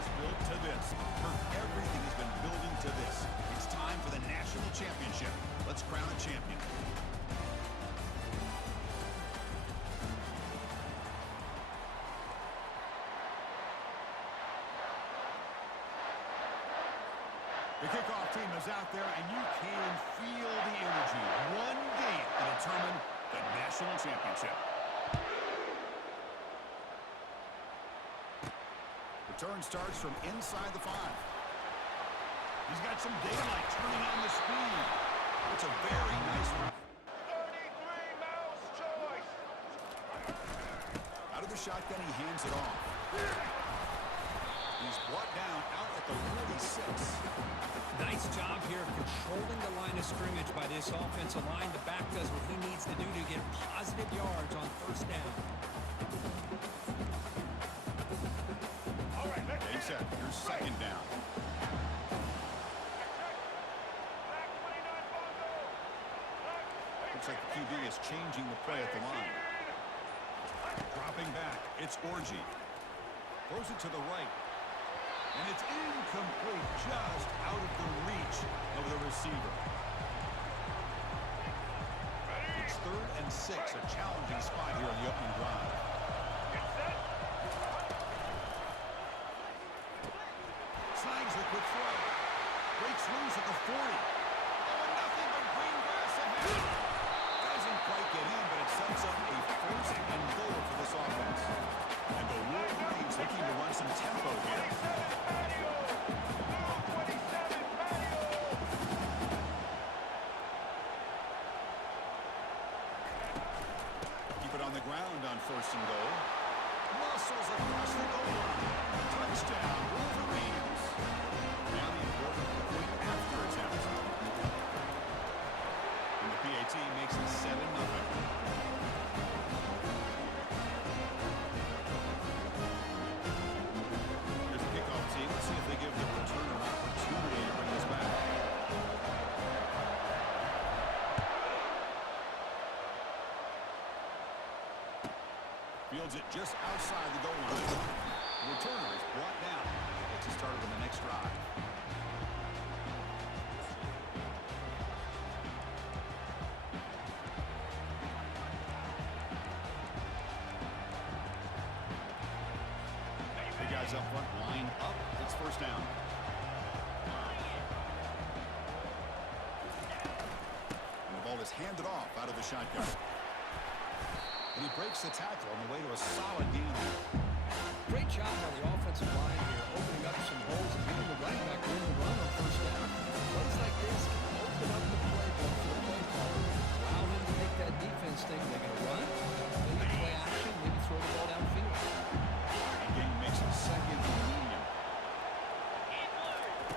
has built to this. Everything has been building to this. It's time for the national championship. Let's crown a champion. The kickoff team is out there, and you can feel the energy. One game to determine the national championship. Return starts from inside the 5. He's got some daylight turning on the speed. It's a very nice one. 33 mouse choice. Out of the shotgun, he hands it off. He's brought down out at the 46. Nice job here of controlling the line of scrimmage by this offensive line. The back does what he needs to do to get positive yards on first down. All right, let's They said, here's second down. Looks like the QB is changing the play at the line. Dropping back, it's Orgy. Throws it to the right. And it's incomplete, just out of the reach of the receiver. It's 3rd and 6, a challenging spot here on the opening drive. Snags the quick throw. Breaks loose at the 40. Oh, and nothing but green grass ahead. Doesn't quite get in, but it sets up a 1st and goal for this offense. And the Wolverines looking to run some tempo here. Keep it on the ground on 1st and goal. Muscles across the goal line. Touchdown, Wolverines. Now the important point after attempt. And the PAT makes it 7-0. Let's see if they give the returner an opportunity to bring this back. Fields it just outside the goal line. The returner is brought down. Gets us started on the next drive. Guys up front, line up. It's first down. And the ball is handed off out of the shotgun. And he breaks the tackle on the way to a solid gain there. Great job by the offensive line here, opening up some holes and giving the running back room to run on first down. Plays like this can open up the playbook for the play caller. Allow him to make that defense think they're going to run, maybe play action, maybe throw the ball downfield. Game makes it 2nd and medium.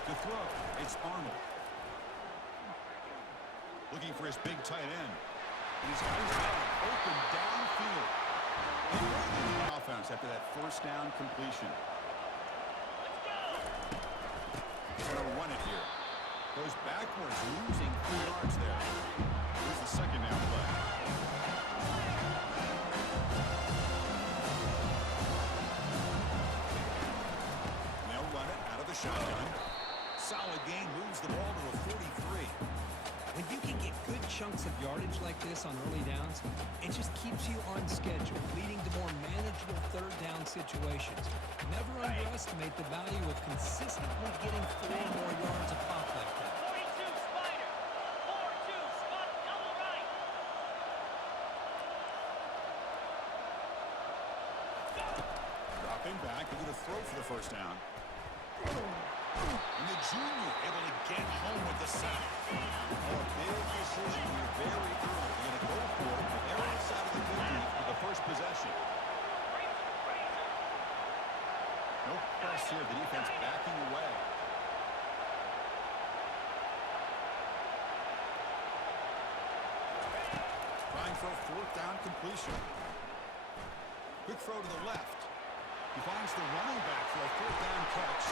To throw, it's Arnold. Looking for his big tight end. And he's got his man open downfield. And the offense after that 1st down completion. He's going to run it here. Goes backwards, losing 3 yards there. Here's the 2nd down play. Run it out of the shotgun. Solid gain, moves the ball to a 43. When you can get good chunks of yardage like this on early downs, it just keeps you on schedule, leading to more manageable 3rd down situations. Never underestimate the value of consistently getting 4 more yards a pop like that. 42 spider, 4-2 spot double right. Dropping back, looking to throw for the first down. And the junior able to get home with the sack. Oh, a big decision here very early. They're going to go for it. They're outside of the 50 for the first possession. No press here. The defense backing away. Trying for a 4th down completion. Quick throw to the left. He finds the running back for a 4th down catch.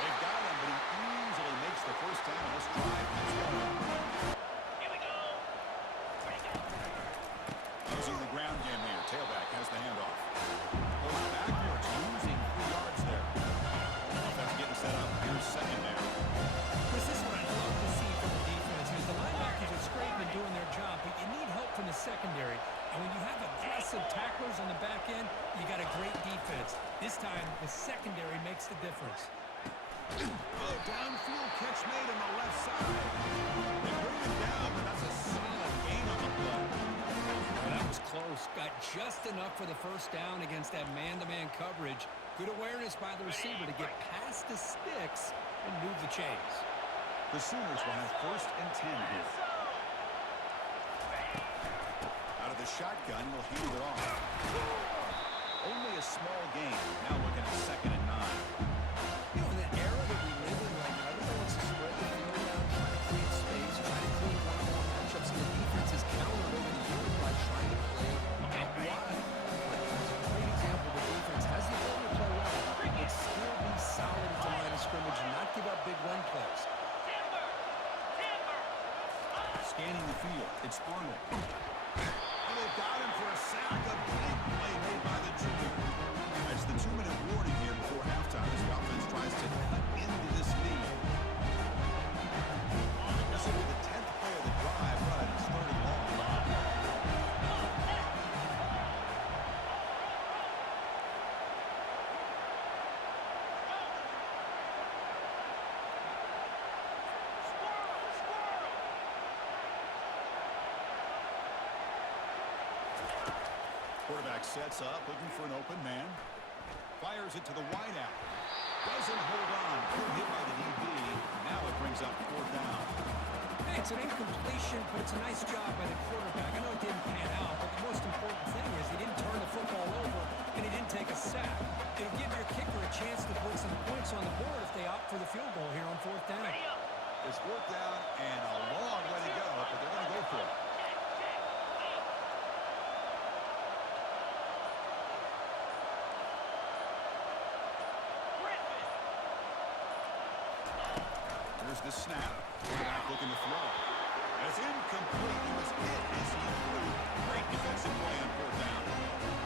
They've got him, but he easily makes the first down on this drive. Here we go. Using the ground game here. Tailback has the handoff. Goes backwards, losing 3 yards there. second down. Chris, this is what I love to see from the defense. Here, the linebackers are scraping and doing their job, but you need help from the secondary. And when you have aggressive tacklers on the back end, you got a great defense. This time, the secondary makes the difference. Oh, downfield catch made on the left side. They bring him down, but that's a solid gain on the play. Well, that was close. Got just enough for the first down against that man-to-man coverage. Good awareness by the receiver to get past the sticks and move the chains. The Sooners will have 1st and 10 here. Out of the shotgun, he'll hand it off. Only a small gain. Now looking at 2nd and 9. You know, in the era that we live in right now, everyone wants to spread the field around, try to create space, try to create one-on-one matchups, and the defense is countered over the years by trying to play out wide. But it's a great example. The defense has the ability to play well, but still be solid at the line of scrimmage and not give up big run plays. Scanning the field. It's Arnold. And they've got him for a sack. A big play made by the junior. That's the 2-minute warning here before halftime as the offense tries to cut into this lead. This will be the 10th play of the drive, but it's 3rd and long. Quarterback sets up, looking for an open man. Fires it to the wideout. Doesn't hold on. Good hit by the DB. Now it brings up 4th down. Hey, it's an incompletion, but it's a nice job by the quarterback. I know it didn't pan out, but the most important thing is he didn't turn the football over and he didn't take a sack. It'll give your kicker a chance to put some points on the board if they opt for the field goal here on 4th down. It's 4th down and a long way to go, but they're going to go for it. Here's the snap. Quarterback looking to throw. That's incomplete. He was hit as he threw. Great defensive play on 4th down.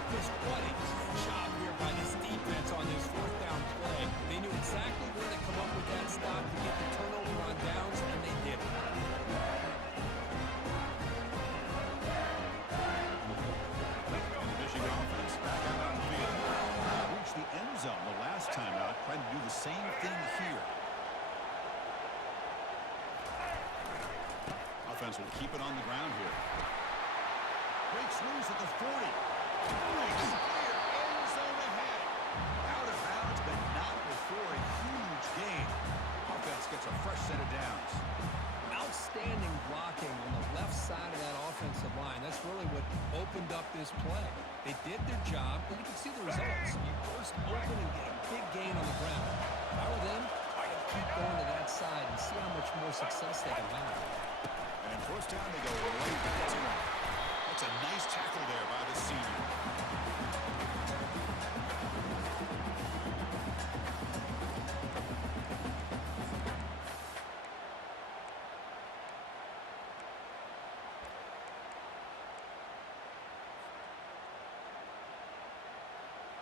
Just what a good job here by this defense on this 4th down play. They knew exactly where to come up with that stop to get the turnover on downs, and they did it. The Michigan offense back out on the field. Reached the end zone the last time out. Trying to do the same thing here. Offense will keep it on the ground here. Breaks loose at the 40. Breaks clear. End zone ahead. Out of bounds, but not before a huge gain. Offense gets a fresh set of downs. Outstanding blocking on the left side of that offensive line. That's really what opened up this play. They did their job, and you can see the results. You burst open and get a big gain on the ground. If I were them, I'd keep going to that side and see how much more success they can have. And 1st down, they go right back to him. That's a nice tackle there by the senior.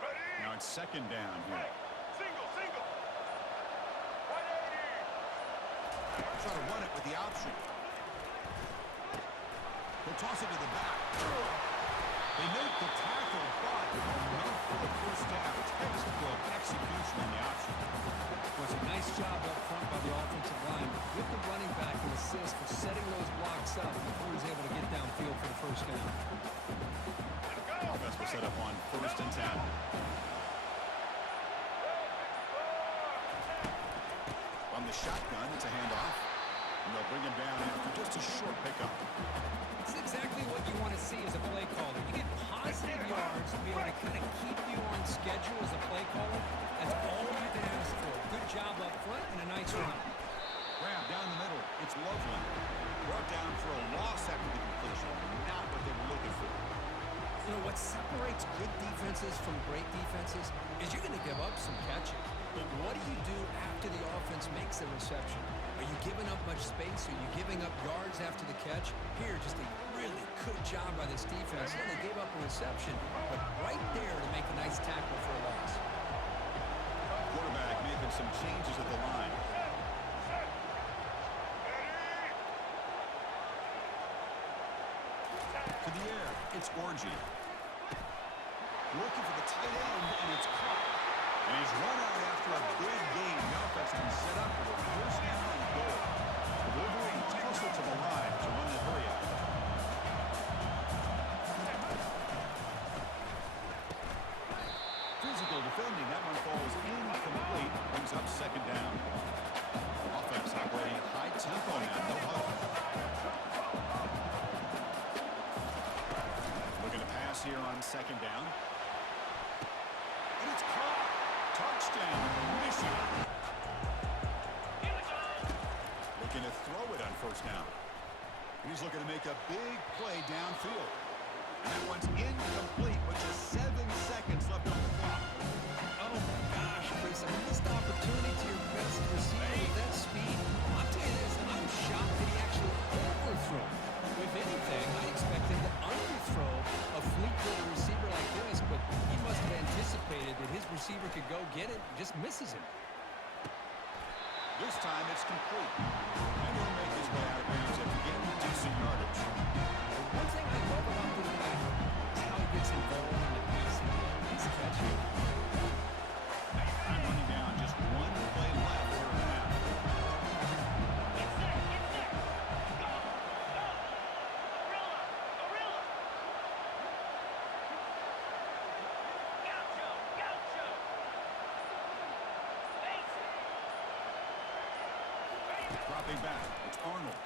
Ready? Now it's 2nd down here. Single. 180. Try to run it with the option. He'll toss it to the back. They make the tackle, but enough for the 1st down. Textbook execution on the option. Was a nice job up front by the offensive line. Give the running back an assist for setting those blocks up before he was able to get downfield for the 1st down. Offense will set up on 1st and 10. From the shotgun, it's a handoff. And they'll bring him down after just a short pickup. It's exactly what you want to see as a play caller. You get positive yards to be able to kind of keep you on schedule as a play caller. That's all you can ask for. Good job up front and a nice run. Grab down the middle. It's Loveland. Brought down for a loss after the completion. Not what they were looking for. You know, what separates good defenses from great defenses is you're going to give up some catches. But what do you do after the offense makes the reception? Are you giving up much space? Are you giving up yards after the catch? Here, just a really good job by this defense. Yeah, they gave up a reception, but right there to make a nice tackle for a loss. Quarterback making some changes at the line. To the air, it's Orgy. Looking for the tight end, and it's caught. And he's run out after a big gain. The offense will be set up for a first down and goal. The Wolverines closer to the line to run the hurry out. Physical defending. That one falls incomplete. Brings up second down. Offense operating at high tempo now. No huddle. Looking to pass here on second down. And it's caught. Touchdown, Michigan. Here we go. Looking to throw it on first down. And he's looking to make a big play downfield. And that one's incomplete with just 7 seconds left on the clock. Oh my gosh, Chris, a missed opportunity to your best receiver with that speed. I'll tell you this, I'm shocked that he actually overthrew him. If anything, I expected to underthrow a fleet-footed receiver like this, but he must have anticipated that his receiver could go get it and just misses him. This time it's complete. And he'll make his way out of bounds after getting decent yardage. One thing I love about this back is how he gets involved in the passing game. He's catching. I'm running down just one play left here in the half. Get set. Get set. Go. Go. Gorilla. Gorilla. Gaucho. Gaucho. Base. Dropping back, it's Arnold.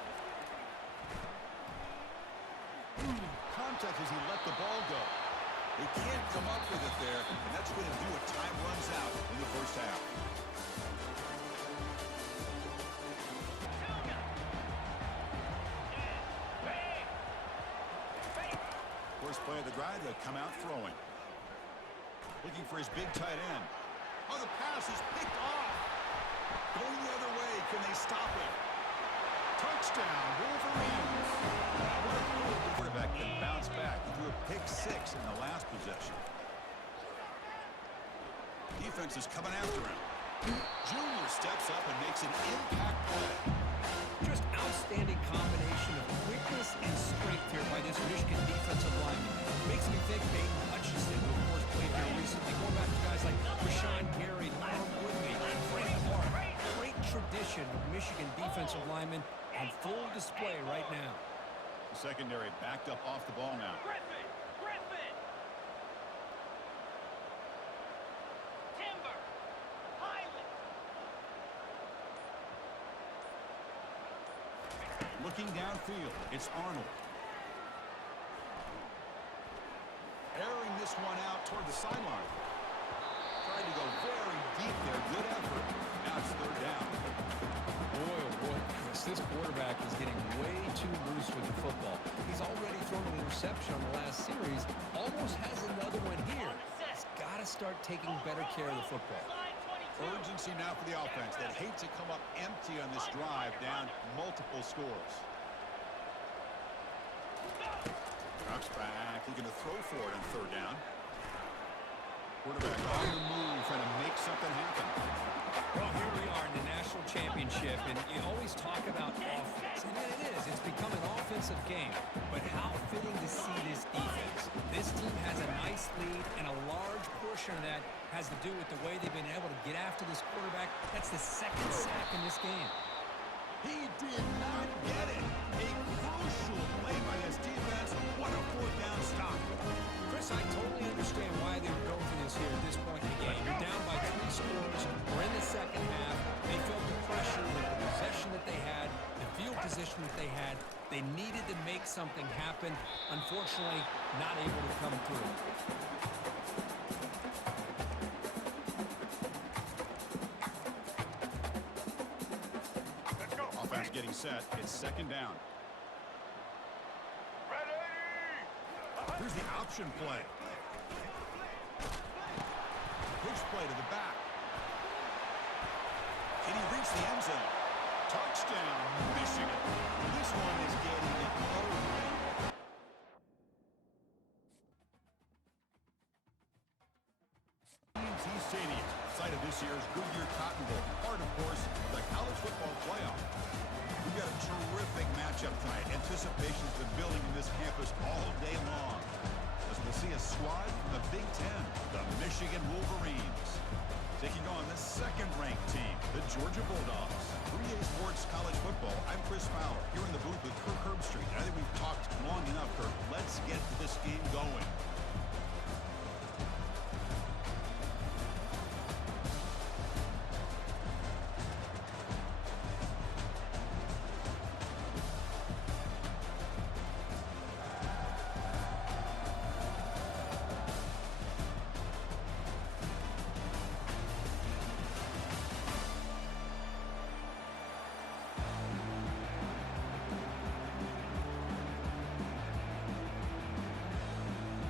Contact as he let the ball go. They can't come up with it there, and that's going to do it. Time runs out in the first half. First play of the drive, they'll come out throwing. Looking for his big tight end. Oh, the pass is picked off. Going the other way, can they stop it? Touchdown, Wolverines. What a cool quarterback that bounced back and threw a pick 6 in the last possession. Defense is coming after him. Junior steps up and makes an impact play. Just outstanding combination of quickness and strength here by this Michigan defensive lineman. Makes me think Baden Hutchinson, who of course played here recently, going back to guys like Rashawn Gary, Lauren Woodley, Frank Clark. Great tradition of Michigan defensive linemen on full display right now. The secondary backed up off the ball now. Griffin. Griffin. Timber. Highland. Looking downfield, it's Arnold. Airing this one out toward the sideline. Tried to go very deep there. Good effort. Now it's third down. Boy, oh boy, Chris, this quarterback is getting way too loose with the football. He's already thrown an interception on the last series. Almost has another one here. He's got to start taking better care of the football. Slide 22. Urgency now for the offense that hates to come up empty on this drive down multiple scores. Drops back. He's going to throw for it on third down. Quarterback on the move, trying to make something happen. Well, here we are in the national championship, and you always talk about offense, and it is. It's become an offensive game. But how fitting to see this defense. This team has a nice lead, and a large portion of that has to do with the way they've been able to get after this quarterback. That's the second sack in this game. He did not get it. A crucial play by his defense. What a fourth down stop. Chris, I totally understand why they would go for this here at this point in the game. You're down by 3 scores. We're in the second half. They felt the pressure with the possession that they had, the field position that they had. They needed to make something happen. Unfortunately, not able to come through. Let's go. Offense getting set. It's second down. Ready. Here's the option play. Pitch play to the back. Can he reach the end zone? Touchdown, Michigan. This one is getting it ugly. PNC Stadium, site of this year's Goodyear Cotton Bowl. Part, of course, the college football playoff. We've got a terrific matchup tonight. Anticipation's been building in this campus all day long, as we'll see a squad from the Big Ten, the Michigan Wolverines, taking on the second-ranked team, the Georgia Bulldogs. 3A Sports College Football. I'm Chris Fowler, here in the booth with Kirk Herbstreit. I think we've talked long enough, Kirk. Let's get this game going.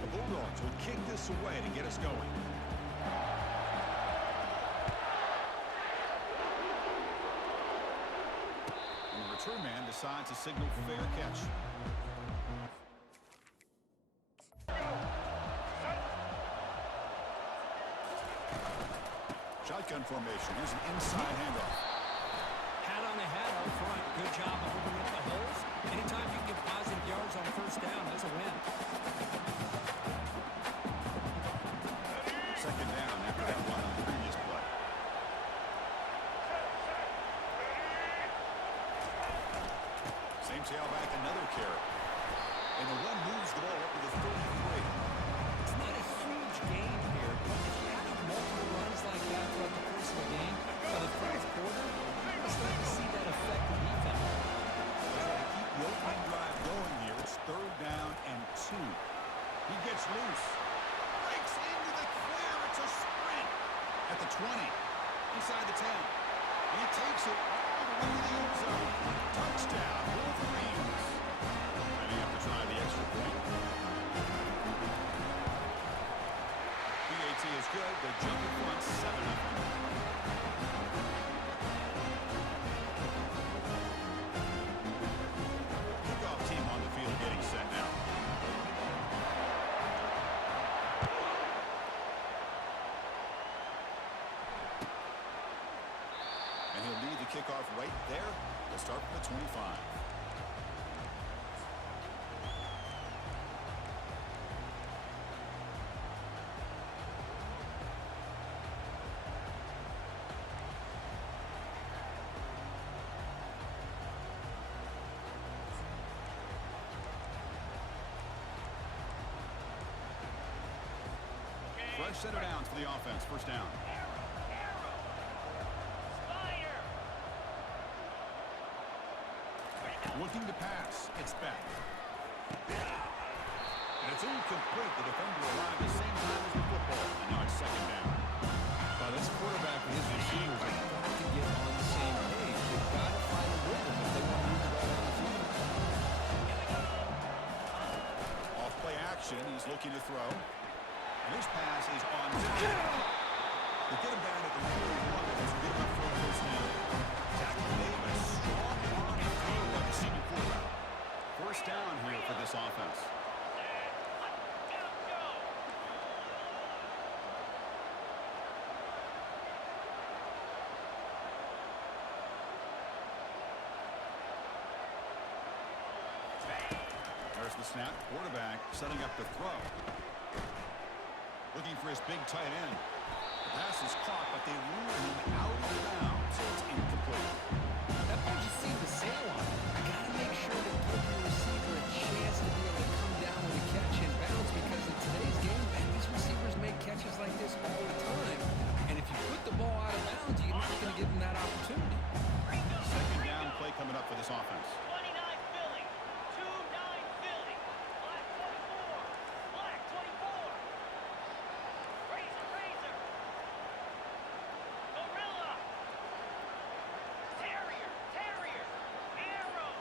Bulldogs will kick this away to get us going. And the return man decides to signal fair catch. Shotgun formation. Here's an inside handoff. Hat on a hat up front. Good job of opening up the holes. Anytime you get positive yards on first down, that's a win. Second down after that one on the previous play. Same tailback, another carry. And the one moves the ball up to the 33. It's not a huge gain here, but if you have multiple runs like that throughout the course of the game, by the fourth quarter, you're starting to see that affect the defense. As they keep the opening drive going here, it's third down and 2. He gets loose. Breaks into the clear. It's a sprint. At the 20. Inside the 10. He takes it all the way to the end zone. Touchdown, Wolverines. And they have to try the extra point. PAT is good. They jump in front 7-0. Kickoff team on the field getting set now. And he'll lead the kickoff right there. They'll start from the 25. Fresh set of downs for the offense. First down. Looking to pass. It's back. And it's incomplete. The defender arrived at the same time as the football. And now it's second down. Well, this quarterback and his receivers have got to get on the same page. They've got to find a rhythm if they want to move the ball down the field. Off play action. He's looking to throw. And his pass is on time. They get him down at the 41. That's good enough for a first down. Tackle made by a strong arm throw by the senior quarterback. First down here for this offense. There's the snap. Quarterback setting up the throw. Looking for his big tight end. The pass is caught, but they rule him out of bounds, so it's incomplete. That ball just seemed to sail on it. You got to make sure to give your receiver a chance to be able to come down with a catch and bounce, because in today's game, man, these receivers make catches like this all the time. And if you put the ball out of bounds, you're not going to give them that opportunity. Second down play coming up for this offense. 29 Philly. 2-9 Philly. Black 24. Black 24. Razor. Gorilla. Terrier. Arrow.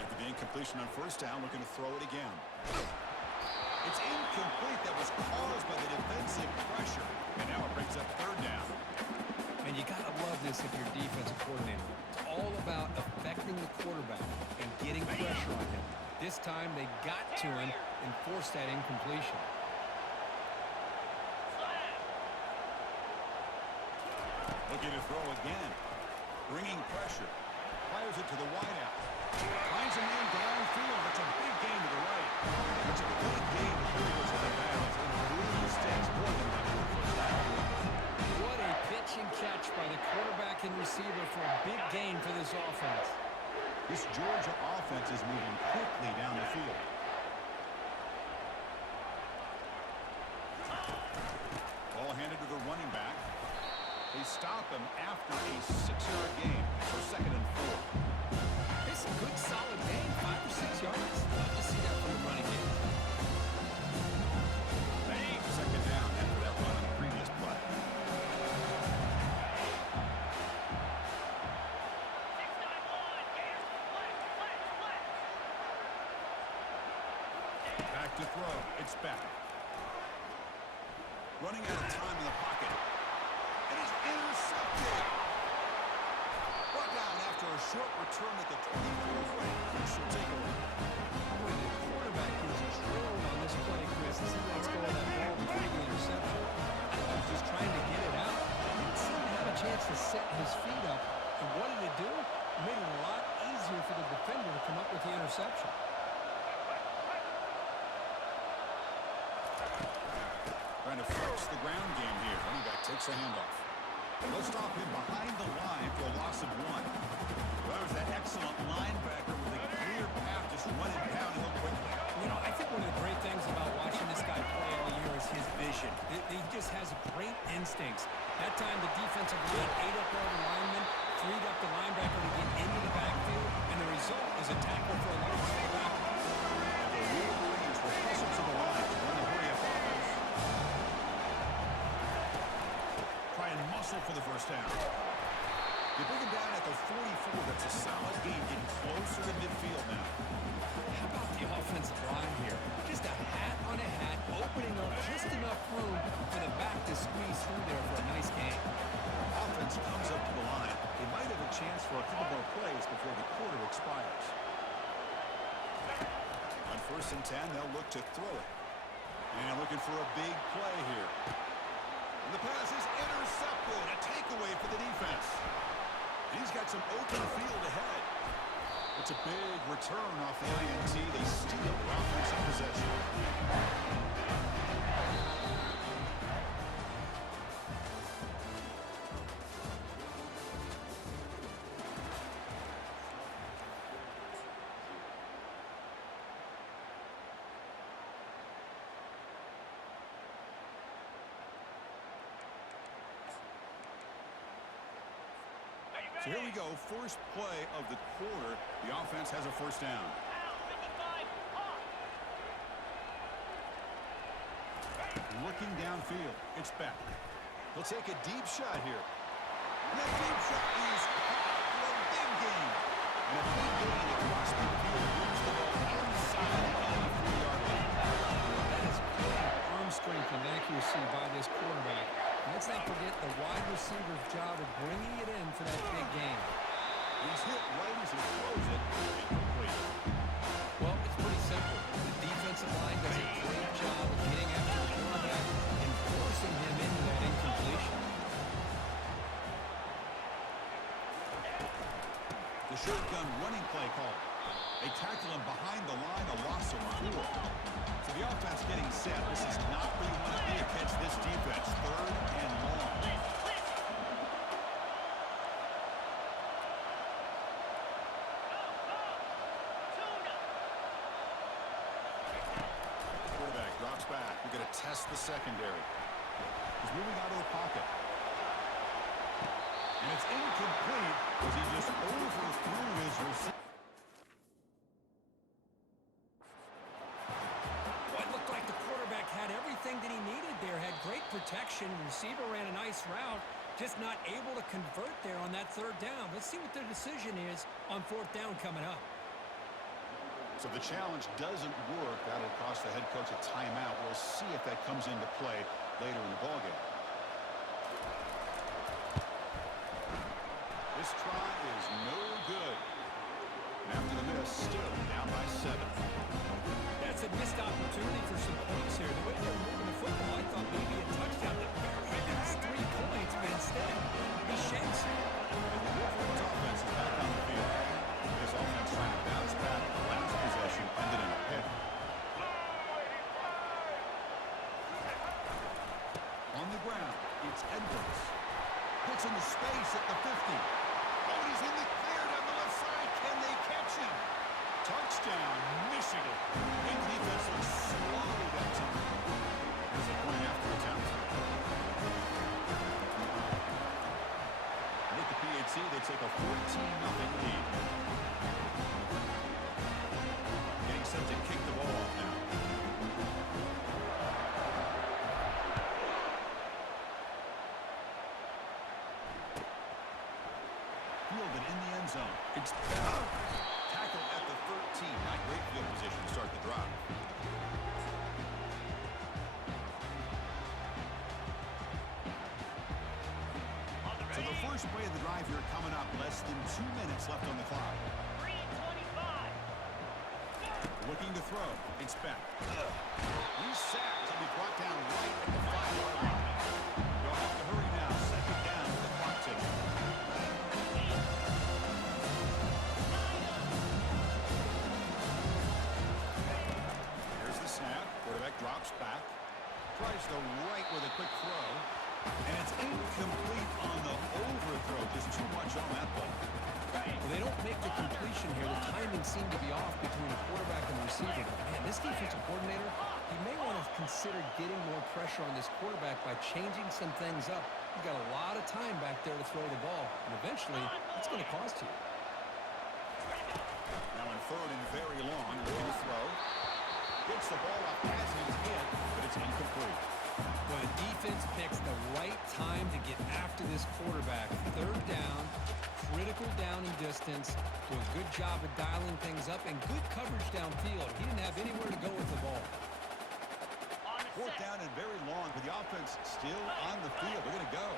After the incompletion on first down, looking to throw it again. It's incomplete. That was caused by the defensive pressure. And now it brings up third down. And you got to love this if you're defensive coordinator. It's all about affecting the quarterback and getting pressure on him. This time they got to him and forced that incompletion. Slap. Looking to throw again. Bringing pressure. Fires it to the wideout. Finds a man downfield. That's a big gain to the right. It's a big gain to carry out of bounds. And it really sticks more than that for the first down. What a pitch and catch by the quarterback and receiver for a big gain for this offense. This Georgia offense is moving quickly down the field. Ball handed to the running back. They stop him after a 6-yard gain. So 2nd and 4. It's a good, solid gain, 5 or 6 yards. Love to see that from the running game. Bang, 2nd down after that run on the previous play. 6-9-1. Gators, flex. Back to throw. It's back. Running out of time in the pocket. And he's intercepted. Brought down after a short return at the 24. Crucial takeaway. Boy, the quarterback is drilled on this play, Chris. This is what's going that ball before the interception. He was just trying to get it out. Didn't seem to have a chance to set his feet up. And what did it do? It made it a lot easier for the defender to come up with the interception. Trying to fix the ground game here. Running back takes a handoff. They'll stop him behind the line for a loss of 1. Well, there's that excellent linebacker with a clear path, just running down and quickly. You know, I think one of the great things about watching this guy play all year is his vision. He just has great instincts. That time, the defensive line ate up all the linemen, freed up the linebacker to get into the backfield, and the result is a tackle for a loss. And the real Marines will hustle to the line to run the hurry-up offense. Try and muscle for the first down. They bring him down at the 44. That's a solid gain, getting closer to midfield now. How about the offensive line here? Just a hat on a hat, opening up just enough room for the back to squeeze through there for a nice gain. Offense comes up to the line. They might have a chance for a couple more plays before the quarter expires. On 1st and 10, they'll look to throw it. And looking for a big play here. And the pass is intercepted. A takeaway for the defense. He's got some open field ahead. It's a big return off the INT. They steal their offensive possession. So here we go, first play of the quarter. The offense has a first down. 55, off. Looking downfield, it's back. He'll take a deep shot here. And that deep shot is caught for a big gain. And a big gain across the field moves the ball inside the 83-yard line. That is great arm strength and accuracy by this quarterback. Let's not forget the wide receiver's job of bringing it in for that big gain. He's hit right as he throws it. Incomplete. Well, it's pretty simple. The defensive line does a great job of getting after the quarterback and forcing him into that incompletion. The shotgun running play call. They tackle him behind the line, a loss of 4. So the offense getting set. This is not where you want to be against this defense. 3rd and long. Quarterback drops back. We're going to test the secondary. He's moving out of the pocket. And it's incomplete as he just overthrew his receiver. Well, it looked like the quarterback had everything that he needed there. Had great protection. The receiver ran a nice route. Just not able to convert there on that 3rd down. Let's see what their decision is on 4th down coming up. So the challenge doesn't work. That'll cost the head coach a timeout. We'll see if that comes into play later in the ballgame. This try is no good. And after the miss, still down by 7. That's a missed opportunity for some points here. The way they're moving the football, I thought maybe a touchdown. The very next 3 points, but instead, he shanks it. And the Wolverines offense is back on the field. This offense trying to bounce back. The last possession ended in a pick. On the ground, it's Edwards. Gets into space at the 50. Oh, he's in the clear down the left side. Can they catch him? Touchdown, Michigan. And the defense looks slow that time. Here's the point after attempt. With the PAT, they take a 14-0 lead. Getting set to kick the ball off now. Fielded in the end zone. It's tackled at the 13. Not great field position to start the drive. So the first play of the drive here coming up. Less than 2 minutes left on the clock. 3:25. Looking to throw. It's back. He's sacked and be brought down right at the 5-yard line. They'll have to hurry now. Second down with the clock ticking. Here's the snap. Quarterback drops back. Tries the right with a quick throw. And it's incomplete on the overthrow. Just too much on that ball. Well, they don't make the completion here. The timing seemed to be off between the quarterback and the receiver. Man, this defensive coordinator, he may want to consider getting more pressure on this quarterback by changing some things up. He's got a lot of time back there to throw the ball, and eventually, it's going to cost you. Now on third and very long, looking to throw. Gets the ball up as he's hit, but it's incomplete. Well, the defense picks the right time to get after this quarterback. Third down, critical down and distance. Do a good job of dialing things up and good coverage downfield. He didn't have anywhere to go with the ball. Fourth down and very long, but the offense still on the field. They're going to go.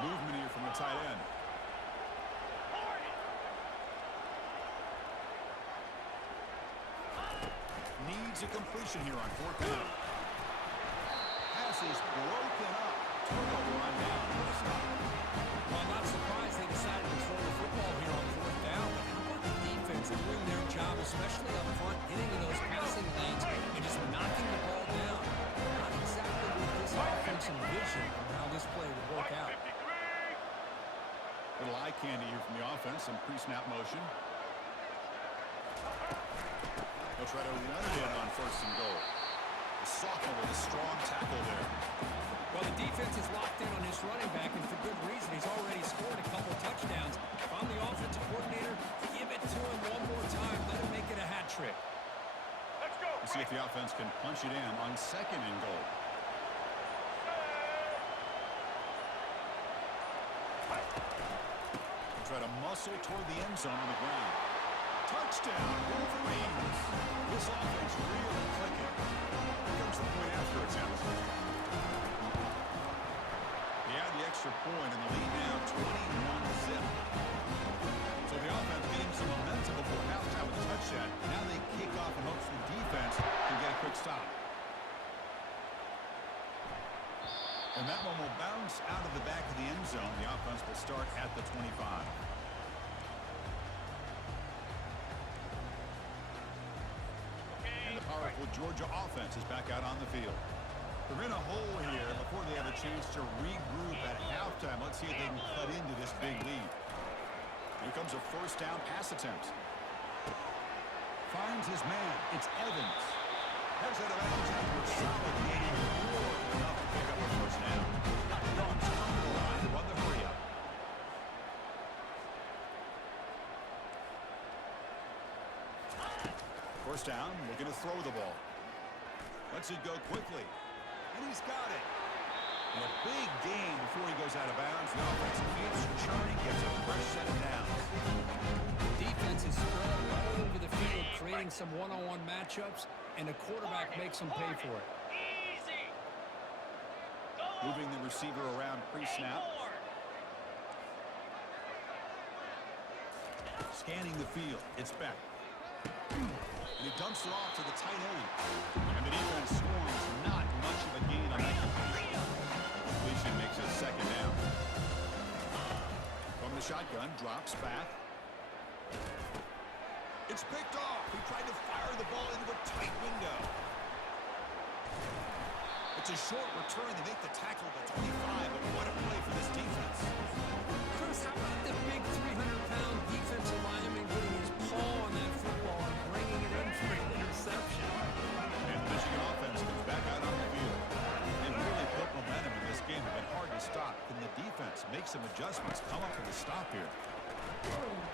Movement here from the tight end. Needs a completion here on fourth down. Pass is broken up. Turnover on down. What a stop. Well, I'm not surprised they decided to throw the football here on fourth down. But how about the defense doing their job, especially up front, getting in those passing lanes and just knocking the ball down? Not exactly with this offensive vision of how this play would work out. Little eye candy here from the offense. Some pre-snap motion. They'll try to run it in on first and goal. The sophomore with a strong tackle there. Well, the defense is locked in on his running back, and for good reason. He's already scored a couple touchdowns. If I'm the offensive coordinator, give it to him one more time. Let him make it a hat trick. Let's go. Let's see if the offense can punch it in on second and goal. They'll try to muscle toward the end zone on the ground. Touchdown, Wolverines. This offense really clicking. Here comes the point after attempt. They add the extra point and the lead now 21-zip. So the offense getting some momentum before halftime with a touchdown. Now they kick off in hopes the defense can get a quick stop. And that one will bounce out of the back of the end zone. The offense will start at the 25. Powerful Georgia offense is back out on the field. They're in a hole here before they have a chance to regroup at halftime. Let's see if they can cut into this big lead. Here comes a first down pass attempt. Finds his man. It's Evans. Heads out of bounds after a solid gain. More than enough to pick up a first down. Dogs come to the line to run the hurry up. First down, looking to throw the ball. Lets it go quickly. And he's got it. And a big gain before he goes out of bounds. The offense keeps churning, gets a fresh set of downs. Defense is spread all over the field, creating some one-on-one matchups, and the quarterback makes them pay for it. Easy. Go Moving the receiver around pre-snap. Scanning the field. It's Beck. And he dumps it off to the tight end. And the defense swarms. Not much of a gain on that completion. Completion makes it second down. From the shotgun, drops back. It's picked off. He tried to fire the ball into a tight window. It's a short return. They make the tackle at the 25, but what a play for this defense. Chris, how about the big 300-pound defensive lineman getting his paw on that football and bringing it in for an interception? And the Michigan offense comes back out on the field. They've really built momentum in this game. It's been hard to stop. Can the defense make some adjustments, come up with a stop here?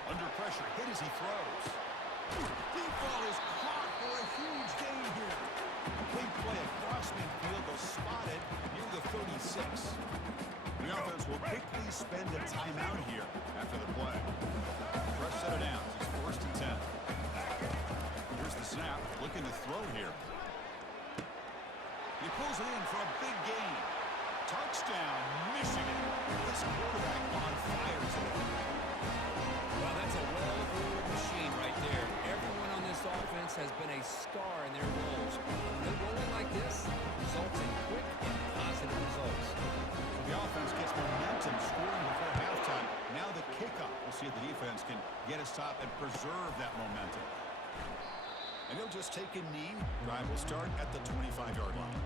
Under pressure, hit as he throws. Deep ball is caught for a huge gain here. Big play across midfield, though spotted near the 36. The offense will quickly spend a timeout here after the play. Fresh set of downs. It's first and 10. Here's the snap, looking to throw here. He pulls it in for a big gain. Touchdown, Michigan. This quarterback on fire today. Well, that's a well-oiled machine right there. Everyone on this offense has been a star in their roles. When they're rolling like this, results in quick and positive results. So the offense gets momentum scoring before halftime. Now the kickoff. We'll see if the defense can get a stop and preserve that momentum. And he'll just take a knee. Drive will start at the 25-yard line.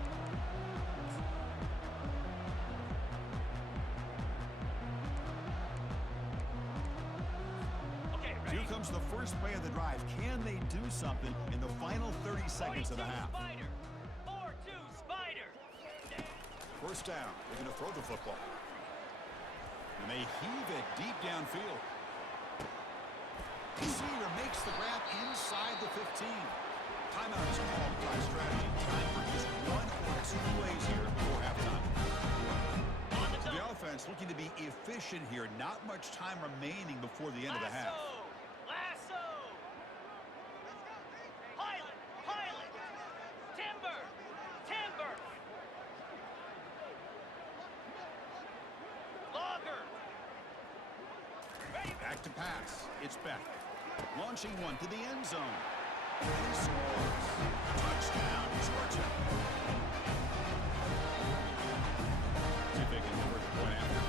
Here comes the first play of the drive. Can they do something in the final 30 seconds of the half? 4-2 Spider. First down. They're going to throw the football. And they heave it deep downfield. Receiver makes the grab inside the 15. Timeout is called by strategy. Time for just one or two plays here before halftime. So the offense looking to be efficient here. Not much time remaining before the end of the half. Lasso! Pilot! Pilot! Timber! Timber! Logger! Back to pass. It's Beck. Launching one to the end zone. And he scores. Touchdown, Georgia. See if they can convert the point after.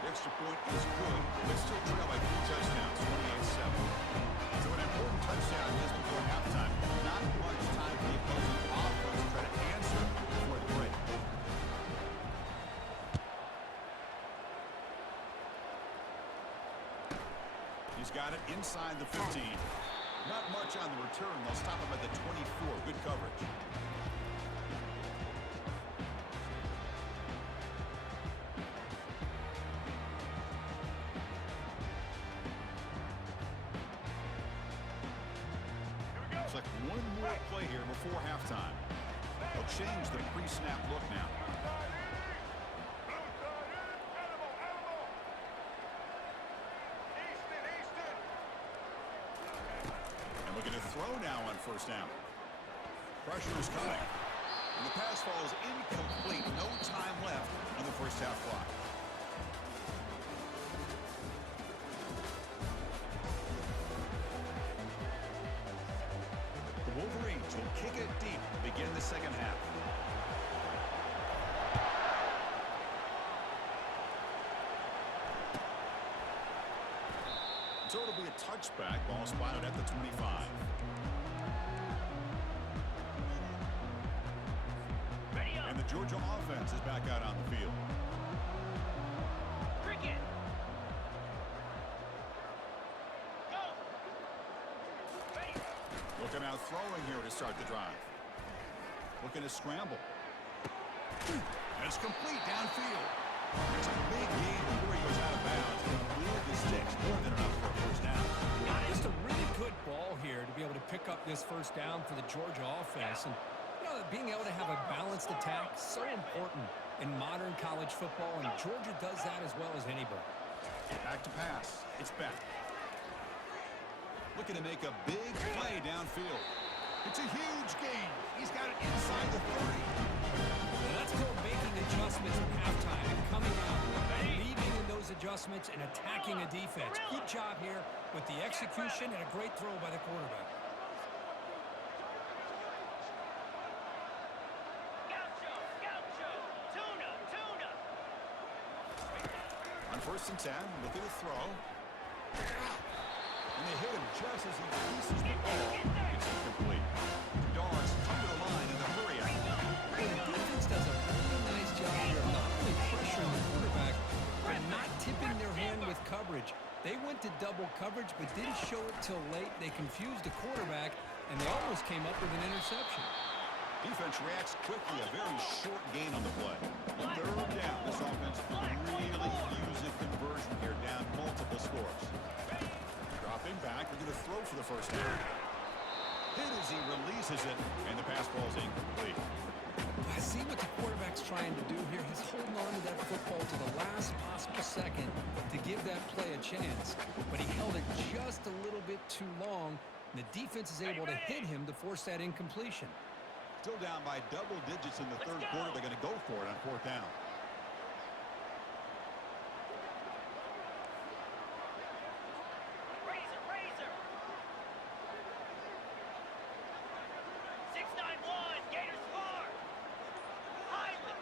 The extra point is good, but still trail by 3 touchdowns, 28-7. So an important touchdown just before halftime. Not much time for the opposing offense to try to answer before the break. He's got it inside the 15. Not much on the return. They'll stop him at the 24. Good coverage. Looks like one more play here before halftime. They'll change the pre-snap look now. And we're going to throw now on first down. Pressure is coming. And the pass falls incomplete. No time left on the first half clock. The Wolverines will kick it deep to begin the second half. So it'll be a touchback. Ball spotted at the 25. And the Georgia offense is back out on the field. Cricket! Go! Ready! Looking out throwing here to start the drive. Looking to scramble. And it's complete downfield. It's a big game before he goes out of bounds. And move the sticks more than enough for a first down. Just a really good ball here to be able to pick up this first down for the Georgia offense. And being able to have a balanced attack is so important in modern college football, and Georgia does that as well as anybody. Back to pass. It's back. Looking to make a big play downfield. It's a huge gain. He's got it inside the 30. Now that's called making adjustments at halftime and coming out, believing in those adjustments and attacking a defense. Good job here with the execution and a great throw by the quarterback. Gaucho, gaucho, tuna, tuna. On 1st and 10, look at the throw. And they hit him just as he releases the ball. It's incomplete. Dogs come to the line in the hurry out. Well, the defense does a really nice job here of not only pressuring the quarterback, but not tipping their hand with coverage. They went to double coverage, but didn't show it till late. They confused the quarterback, and they almost came up with an interception. Defense reacts quickly. A very short gain on the play. 3rd down. This offense really use a conversion here, down multiple scores. Dropping back, they're going to throw for the first down. Hit as he releases it, and the pass ball is incomplete. I see what the quarterback's trying to do here. He's holding on to that football to the last possible second to give that play a chance. But he held it just a little bit too long, and the defense is able to hit him to force that incompletion. Still down by double digits in the 3rd quarter. They're going to go for it on 4th down. Razor, razor. 691, Gators far. Highland.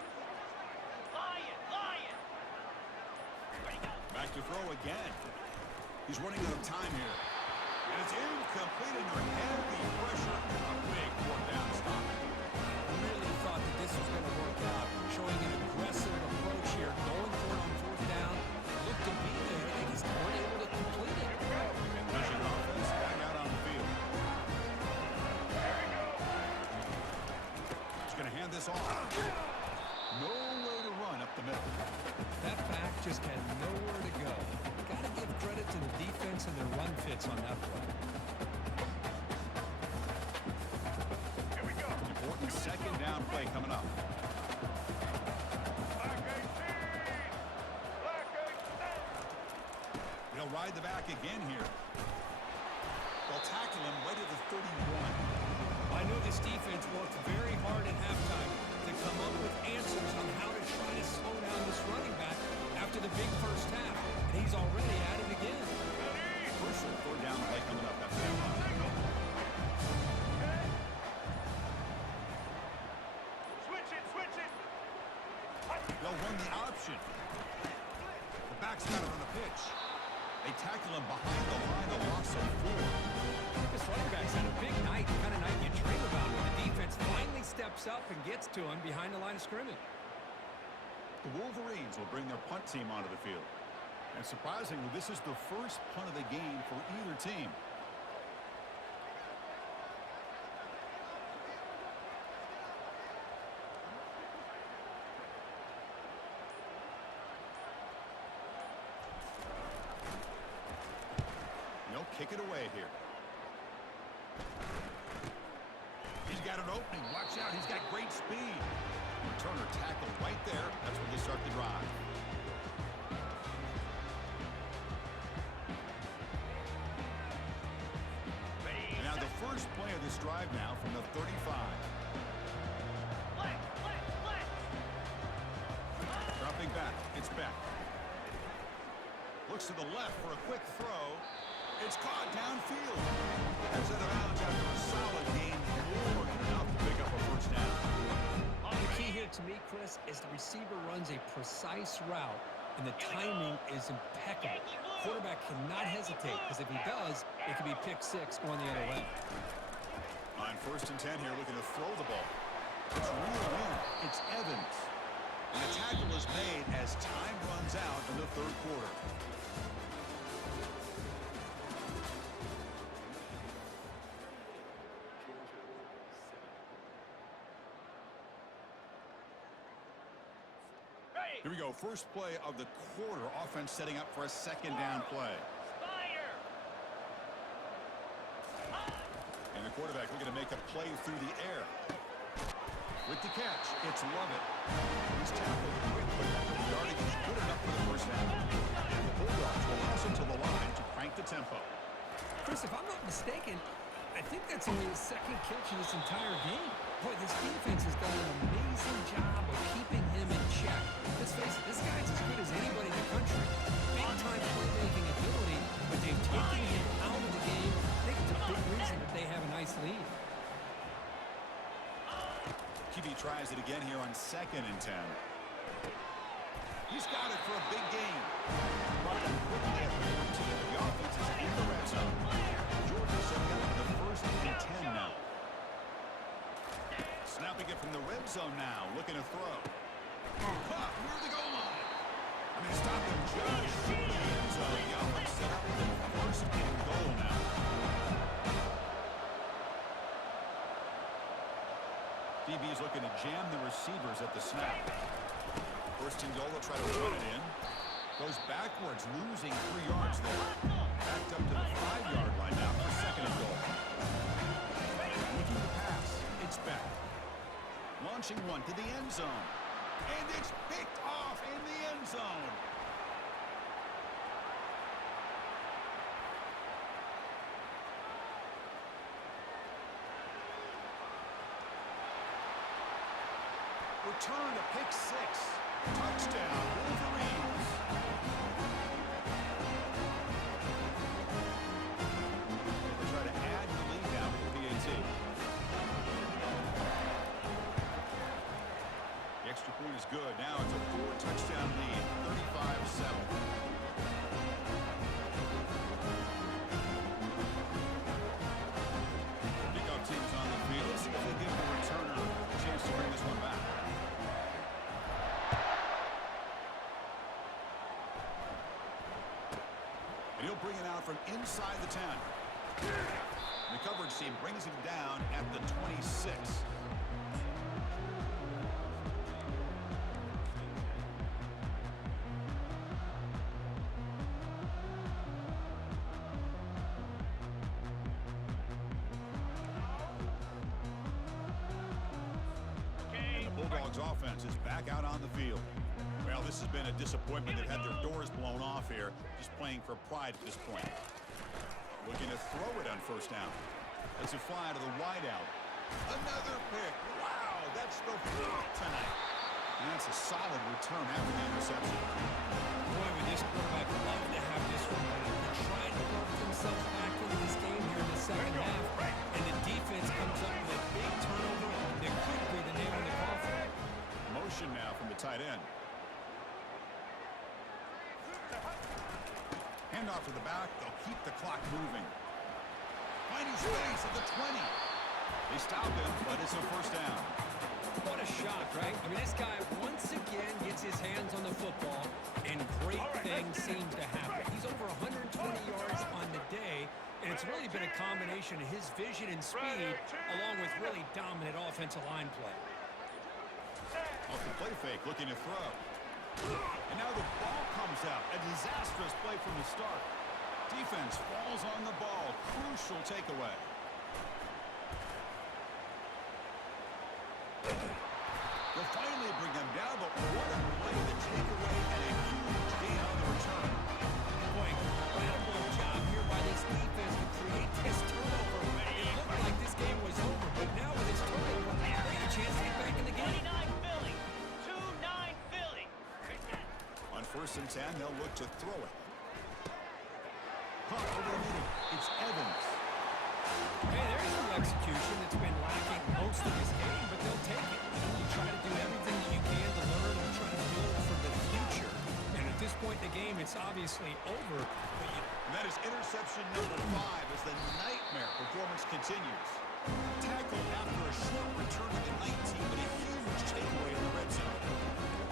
Lion. Ready, go. Back to throw again. He's running out of time here. And it's incomplete under heavy pressure. A big 4th down stop. Really thought that this was going to work out, showing an aggressive approach here, going for it on 4th down. Looked to be there. They just weren't able to complete it. And pushing offense back out on the field. He's going to hand this off. Nowhere to run up the middle. That back just had nowhere to go. Got to give credit to the defense and their run fits on that play. Here we go. Important 2nd down play coming up. Black 18. Black 18. He'll ride the back again here. They'll tackle him right at the 31. I know this defense worked very hard at halftime to come up with answers on how to try to slow down this running back after the big first half. And he's already at it again. Crucial 4th down play coming up after that run. Switch it. They'll run the option. The back's got it on the pitch. They tackle him behind the line, a loss of 4. This running back's had a big night, the kind of night you dream about when the defense finally steps up and gets to him behind the line of scrimmage. The Wolverines will bring their punt team onto the field. And surprisingly, this is the first punt of the game for either team. They'll kick it away here. He's got an opening. Watch out. He's got great speed. Returner tackled right there. That's where they start the drive. And now the first play of this drive now from the 35. Flex. Dropping back. It's back. Looks to the left for a quick throw. It's caught downfield. That's out of bounds after a solid gain. More than enough to pick up a 1st down. The key here to me, Chris, is the receiver runs a precise route, and the timing is impeccable. Quarterback cannot hesitate, because if he does, it could be pick 6 going the other way. On 1st and 10 here, looking to throw the ball. It's real win. It's Evans. And the tackle is made as time runs out in the 3rd quarter. Here we go. First play of the quarter. Offense setting up for a 2nd down play. Spider. And the quarterback looking to make a play through the air. With the catch, it's Lovett. He's tackled quickly. The yardage is good enough for the 1st down. The Bulldogs will hustle to the line to crank the tempo. Chris, if I'm not mistaken, I think that's only his second catch in this entire game. Boy, this defense has done an amazing job of keeping him in check. Let's face it, this guy's as good as anybody in the country. Big-time playmaking ability, but they've taken him out of the game. I think it's a big reason that they have a nice lead. QB tries it again here on 2nd and 10. He's got it for a big gain. Quickly at the 14, the offense is in the red zone. Georgia setting up for the 1st and 10 now. Snapping it from the red zone now, looking to throw. Caught near the goal line. I mean, stop him just short of the end zone. The offense set up for the 1st and goal now. DB is looking to jam the receivers at the snap. 1st and goal, they'll try to run it in. Goes backwards, losing 3 yards there. Backed up to the 5-yard line now for 2nd and goal. Looking to pass. It's back. Launching one to the end zone. And it's picked off in the end zone. Return to pick 6. Touchdown, Wolverines. They'll try to add the lead now with the PAT. The extra point is good. Now it's a 4-touchdown lead, 35-7. Kickoff team's on the field. Let's see if they give the returner a chance to bring this one back. And he'll bring it out from inside the 10. The coverage team brings it down at the 26. And the Bulldogs offense is back out on the field. Well, this has been a disappointment. They've had their doors blown off here, just playing for pride at this point. Looking to throw it on 1st down. Let's it fly to the wideout. Another pick. Wow, that's the 4th tonight. And that's a solid return after the interception. Boy, would this quarterback love to have this one. They're trying to work themselves back into this game here in the 2nd half. And the defense comes up with a big turnover that could be the nail in the coffin. Motion now from the tight end. Handoff to the back. They'll keep the clock moving. Finding space at the 20. They stop him, but it's a 1st down. What a shot, right? I mean, this guy once again gets his hands on the football, and great things seem to happen. He's over 120 yards on the day, and it's really been a combination of his vision and speed, along with really dominant offensive line play. Off the play fake, looking to throw. And now the ball comes out. A disastrous play from the start. Defense falls on the ball. Crucial takeaway. They'll finally bring them down, but what a play to take away and a huge gain on the return. Boy, incredible job here by this defense to create this turnover. It looked like this game was over, but now with this turnover, they have a chance to get back in the game. 29 Philly. 2-9 Philly. On 1st and 10, they'll look to throw it. Caught over the middle. It's Evans. Hey, there's the execution that's been lacking most of this game, but they'll take it. You know, you try to do everything that you can to learn and try to build for the future. And at this point in the game, it's obviously over. But And that is interception number 5 as the nightmare performance continues. Tackle after a short return to the 19, but a huge takeaway in the red zone.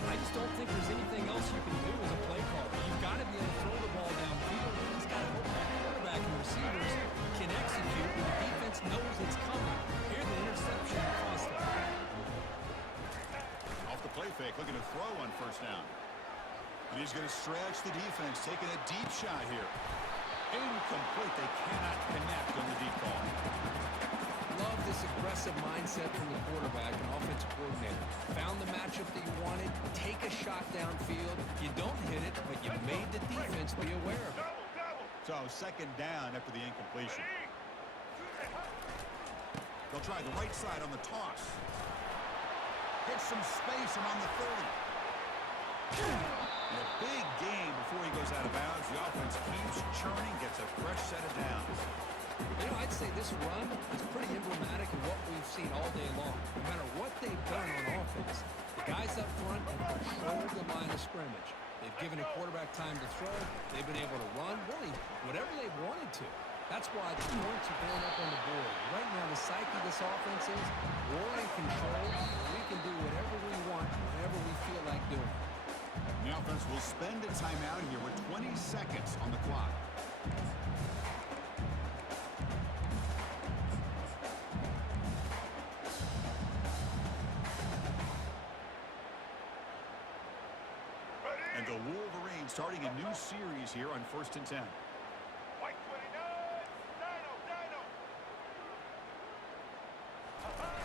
I just don't think there's anything else you can do as a play caller. You've got to be able to throw the ball downfield. You just got to hope that quarterback and receivers can execute when the defense knows it's coming. Here, the interception cost them. Off the play fake, looking to throw on 1st down. And he's going to stretch the defense, taking a deep shot here. Incomplete. They cannot connect on the deep ball. Love this aggressive mindset from the quarterback and offensive coordinator. Found the matchup that you wanted, take a shot downfield. You don't hit it, but you made the defense be aware of it. So 2nd down after the incompletion. They'll try the right side on the toss. Hits some space around the 30. And a big gain before he goes out of bounds. The offense keeps churning, gets a fresh set of downs. You know, I'd say this run is pretty emblematic of what we've seen all day long. No matter what they've done on offense, the guys up front have controlled the line of scrimmage. They've given a quarterback time to throw. They've been able to run, really, whatever they've wanted to. That's why the points are going up on the board. Right now, the psyche of this offense is we're in control. We can do whatever we want, whenever we feel like doing. The offense will spend a timeout here with 20 seconds on the clock. And the Wolverines starting a new series here on 1st and 10. White 29, Dino.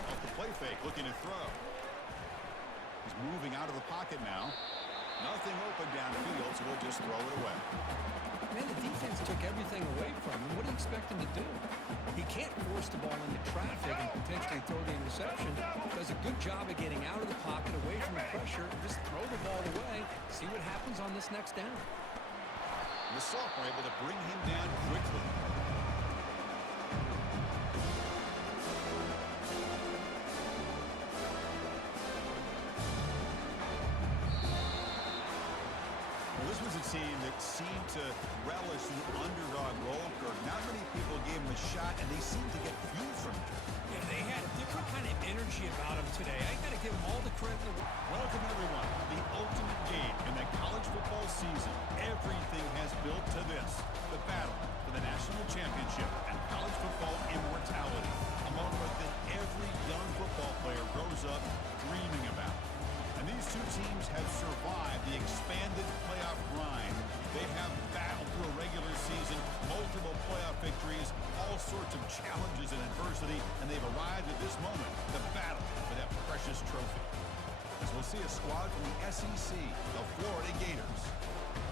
Off the play fake, looking to throw. He's moving out of the pocket now. Nothing open downfield, so we'll just throw it away. Man, the defense took everything away from him. What do you expect him to do? He can't force the ball into traffic and potentially throw the interception. Does a good job of getting out of the pocket, away from the pressure, and just throw the ball away. See what happens on this next down. The sophomore able to bring him down quickly. This was a team that seemed to relish the underdog role. Not many people gave them a shot, and they seemed to get fuel from it. Yeah, they had a different kind of energy about them today. I got to give them all the credit in the world. Welcome, everyone. The ultimate game in the college football season. Everything has built to this. The battle for the national championship and college football immortality. A moment that every young football player grows up dreaming about. And these two teams have survived the expanded playoff grind. They have battled through a regular season, multiple playoff victories, all sorts of challenges and adversity, and they've arrived at this moment, the battle for that precious trophy. As we'll see a squad from the SEC, the Florida Gators,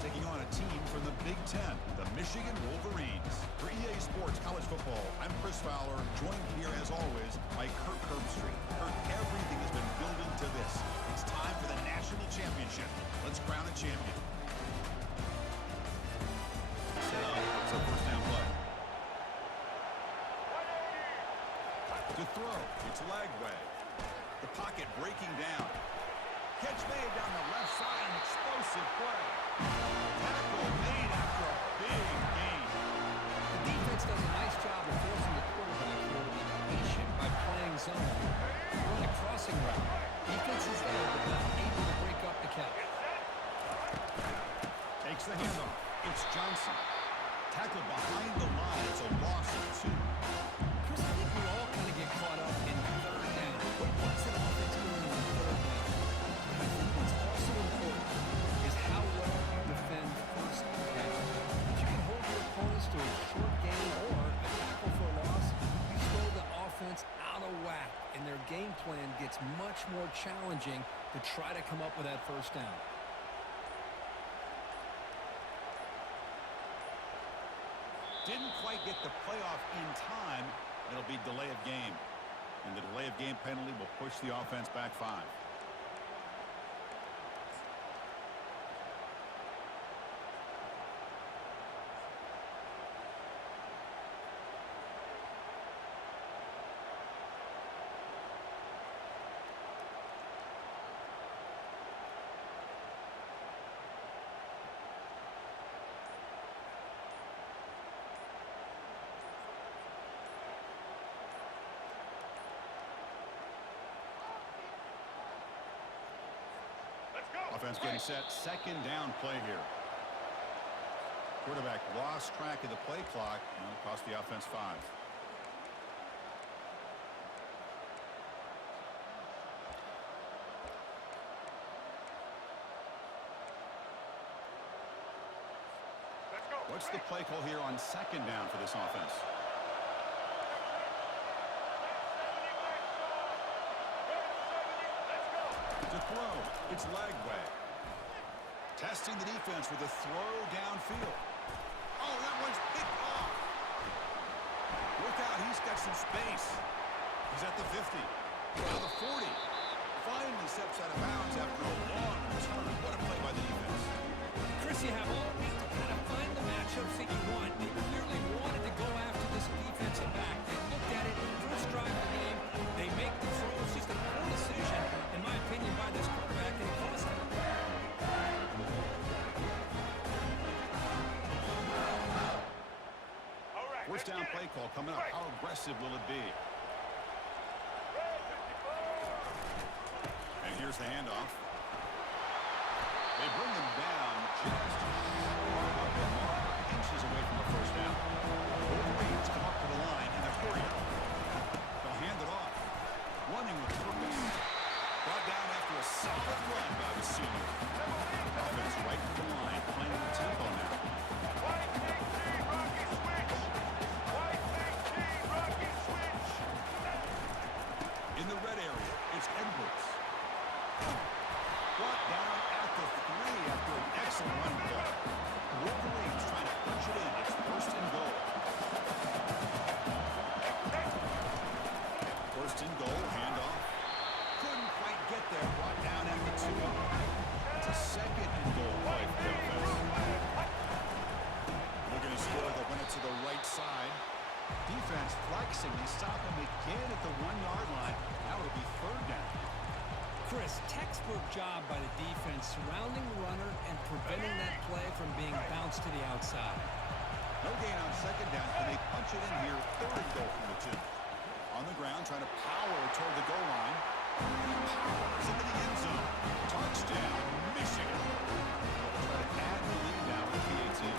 taking on a team from the Big Ten, the Michigan Wolverines. For EA Sports College Football, I'm Chris Fowler, joined here as always by Kirk Herbstreit. Kirk, everything has been building to this. It's time for the national championship. Let's crown a champion. Set up. It's a first down play. To throw. It's Lagway. The pocket breaking down. Catch made down the left side. An explosive play. Tackle made after a big gain. The defense does a nice job of forcing the quarterback here to be patient by playing zone. Run a crossing route. Defense is there, but not able to break up the catch. Takes the handoff. It's Johnson. Tackle behind the line. It's a loss of 2. Chris, I think we all kind of get caught up in third down. What's an offense doing on third down? But I think what's also important is how well you defend first down. If you can hold your opponents to a short gain or a tackle for a loss, you throw the offense out of whack, and their game plan gets much more challenging to try to come up with that first down. Didn't quite get the playoff in time. It'll be delay of game. And the delay of game penalty will push the offense back 5. Let's go. Offense getting set. Second down play here. Quarterback lost track of the play clock. And it'll cost the offense 5. Let's go. What's the play call here on second down for this offense? To throw, it's Lagway. Testing the defense with a throw downfield. Oh, that one's picked off. Look out, he's got some space. He's at the 50. Now the 40. Finally steps out of bounds after a long return. What a play by the defense. Chris, you have all week to kind of find the matchups that you want. They clearly wanted to go after this defensive back. They looked at it first drive of the game. They make the throws. Just a poor decision, in my opinion, by this quarterback, and it cost him. All right, First down play call coming up. How aggressive will it be? And here's the handoff. They bring them down just inches away from the first down. Wolverines come up to the line in a hurry. They'll hand it off. Running with purpose. Brought down after a solid run by the senior. Offense right to the line, playing the tempo now. White 18, rocket switch. White 18, rocket switch. In the red area, it's Edwards. Brought down at the 3 after an excellent run play. Wolverines trying to punch it in. It's first and goal. First and goal, handoff. Couldn't quite get there. Brought down at the 2. It's a second and goal play for the offense. Looking to score, they'll run it to the right side. Defense flexing. They stop him again at the 1-yard line. Now it'll be third down. Chris, textbook job by the defense surrounding the runner and preventing that play from being bounced to the outside. No gain on second down. Can they punch it in here? Third and goal from the 2. On the ground, trying to power toward the goal line. He powers into the end zone. Touchdown, Michigan. They'll try to add the lead now with the PAT.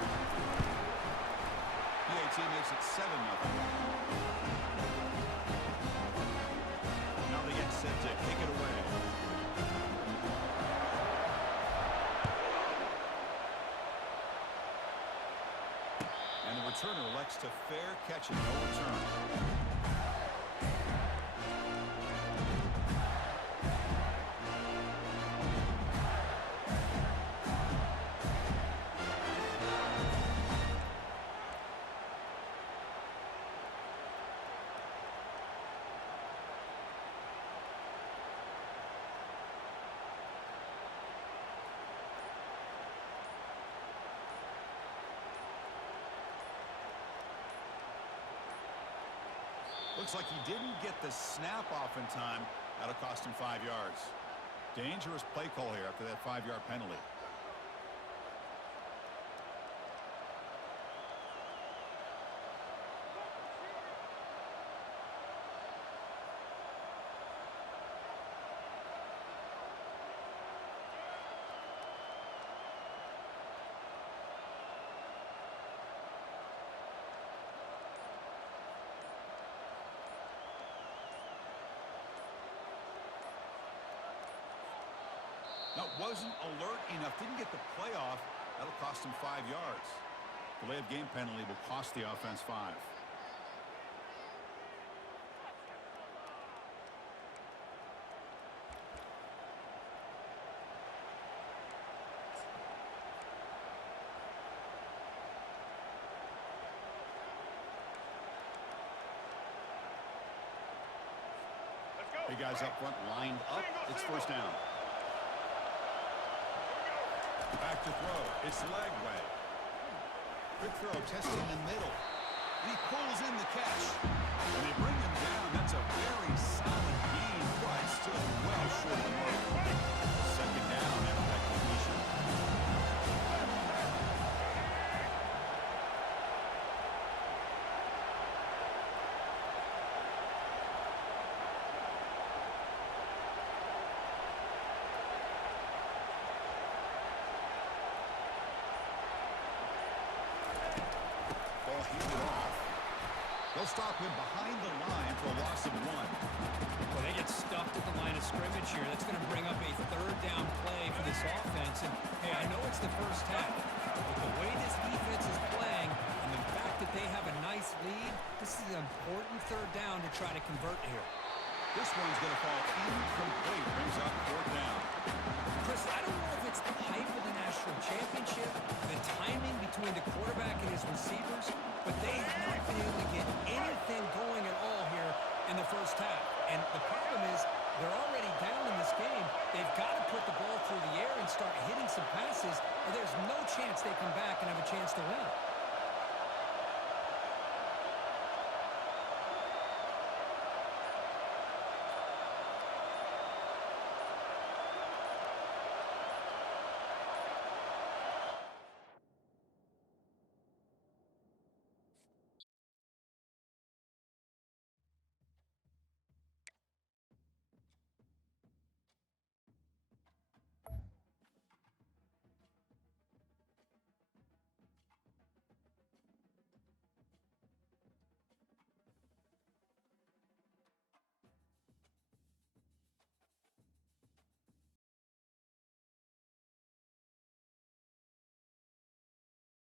PAT makes it 7-0. Now they get set to kick it away. And the returner elects to fair catch and no return. Looks like he didn't get the snap off in time. That'll cost him 5 yards. Dangerous play call here after that 5-yard penalty. Now, wasn't alert enough. Didn't get the playoff. That'll cost him 5 yards. Delay of game penalty will cost the offense 5. Let's go. Hey, guys up front lined up. It's first down. Back to throw. It's Lagway. Quick throw, testing in the middle. He pulls in the catch. And they bring him down. That's a very solid gain, but still well short of the mark. Second down after that completion. They'll stop him behind the line for a loss of 1. Well, they get stuffed at the line of scrimmage here. That's going to bring up a third down play for this offense. And, hey, I know it's the first half, but the way this defense is playing and the fact that they have a nice lead, this is an important third down to try to convert here. This one's going to fall incomplete. Brings up fourth down. Chris, I don't know if it's the hype of the national championship, the timing between the quarterback and his receivers, but they have not been able to get anything there's no chance they come back and have a chance to win.